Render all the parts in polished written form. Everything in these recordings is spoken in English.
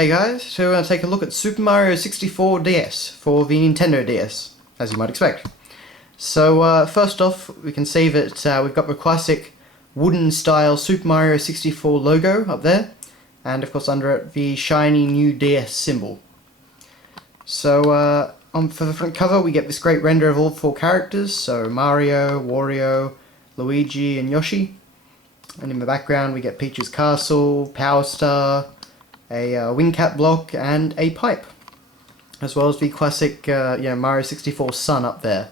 Hey guys, so we're going to take a look at Super Mario 64 DS for the Nintendo DS, as you might expect. So first off, we can see that we've got the classic wooden style Super Mario 64 logo up there, and of course under it the shiny new DS symbol. So for the front cover we get this great render of all four characters, so Mario, Wario, Luigi and Yoshi. And in the background we get Peach's castle, Power Star, a wing cap block and a pipe, as well as the classic Mario 64 sun up there,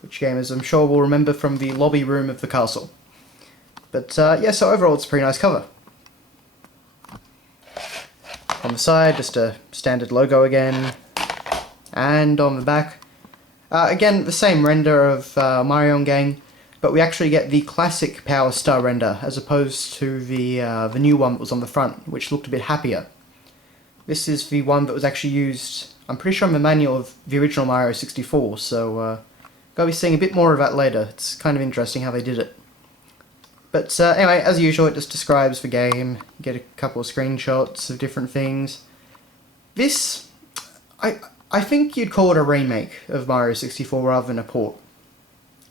which gamers I'm sure will remember from the lobby room of the castle. But yeah, so overall it's a pretty nice cover. On the side, just a standard logo again, and on the back, again the same render of Mario and gang, but we actually get the classic Power Star render as opposed to the new one that was on the front, which looked a bit happier. This is the one that was actually used, I'm pretty sure, in the manual of the original Mario 64, so gotta be seeing a bit more of that later. It's kind of interesting how they did it. But anyway, as usual, it just describes the game. You get a couple of screenshots of different things. This, I think you'd call it a remake of Mario 64 rather than a port.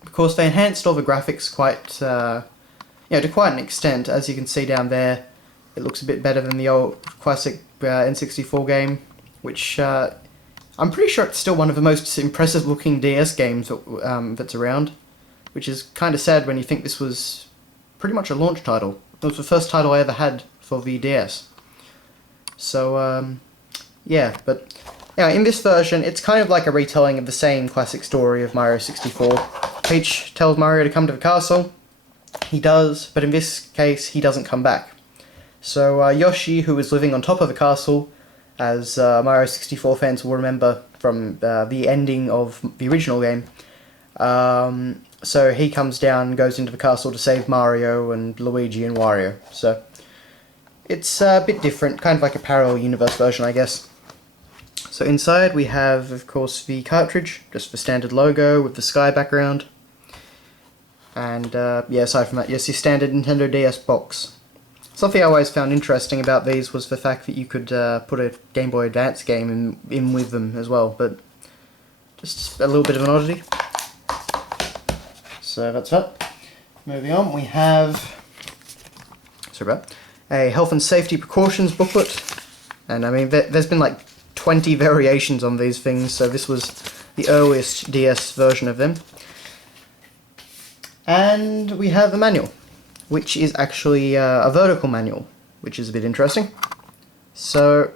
Because they enhanced all the graphics quite, to quite an extent. As you can see down there, it looks a bit better than the old classic N64 game, which I'm pretty sure it's still one of the most impressive looking DS games that's around, which is kind of sad when you think this was pretty much a launch title. It was the first title I ever had for the DS. So, yeah, but in this version, it's kind of like a retelling of the same classic story of Mario 64. Peach tells Mario to come to the castle. He does, but in this case, he doesn't come back. So Yoshi, who is living on top of the castle, as Mario 64 fans will remember from the ending of the original game, so he comes down and goes into the castle to save Mario and Luigi and Wario. So it's a bit different, kind of like a parallel universe version, I guess. So inside we have, of course, the cartridge, just the standard logo with the sky background. And yeah, aside from that, yes, your standard Nintendo DS box. Something I always found interesting about these was the fact that you could put a Game Boy Advance game in with them as well, but just a little bit of an oddity. So that's that. Moving on, we have a health and safety precautions booklet, and I mean there's been like 20 variations on these things, so this was the earliest DS version of them. And we have a manual, which is actually a vertical manual, which is a bit interesting. So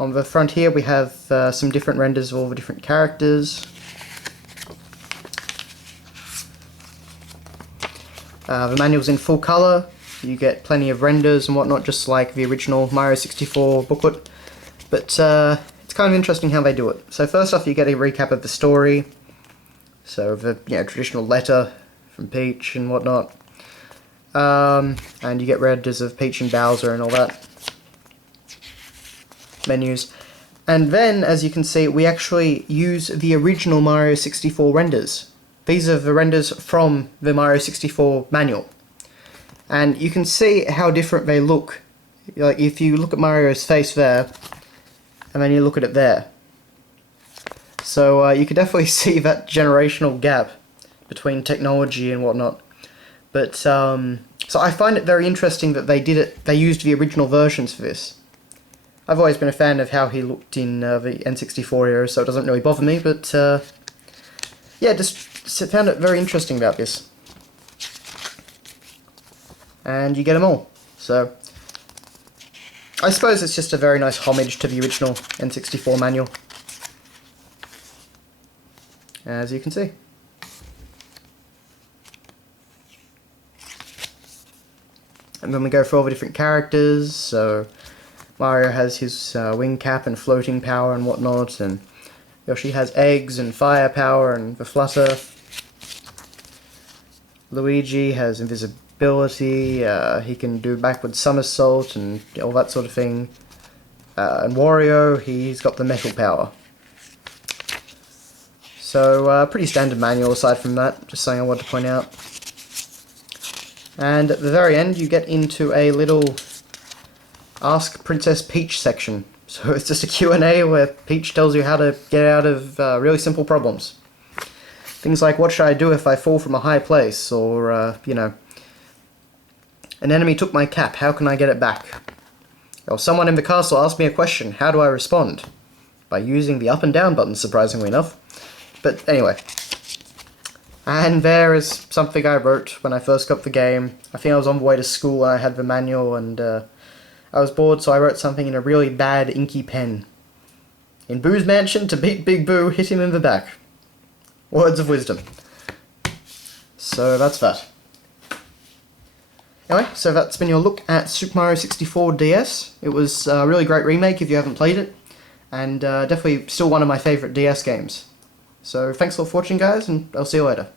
on the front here we have some different renders of all the different characters. The manual's in full colour. You get plenty of renders and whatnot, just like the original Mario 64 booklet. But it's kind of interesting how they do it. So first off, you get a recap of the story. So the traditional letter from Peach and whatnot. And you get renders of Peach and Bowser and all that. Menus. And then, as you can see, we actually use the original Mario 64 renders. These are the renders from the Mario 64 manual. And you can see how different they look. Like if you look at Mario's face there, and then you look at it there. So you can definitely see that generational gap between technology and whatnot. But so I find it very interesting that they used the original versions for this. I've always been a fan of how he looked in the N64 era, so it doesn't really bother me, but yeah, just found it very interesting about this. And you get them all. So I suppose it's just a very nice homage to the original N64 manual, as you can see. And then we go for all the different characters. So Mario has his wing cap and floating power and whatnot, and Yoshi has eggs and fire power and the flutter. Luigi has invisibility, he can do backward somersault and all that sort of thing. And Wario, he's got the metal power. So pretty standard manual aside from that, just something I wanted to point out. And at the very end you get into a little Ask Princess Peach section. So it's just a Q&A where Peach tells you how to get out of really simple problems. Things like, what should I do if I fall from a high place? Or, you know, an enemy took my cap, how can I get it back? Or someone in the castle asked me a question, how do I respond? By using the up and down buttons, surprisingly enough. But anyway. And there is something I wrote when I first got the game. I think I was on the way to school and I had the manual and I was bored, so I wrote something in a really bad inky pen. In Boo's mansion, to beat Big Boo, hit him in the back. Words of wisdom. So that's that. Anyway, so that's been your look at Super Mario 64 DS. It was a really great remake if you haven't played it, and definitely still one of my favourite DS games. So thanks a lot for watching, guys, and I'll see you later.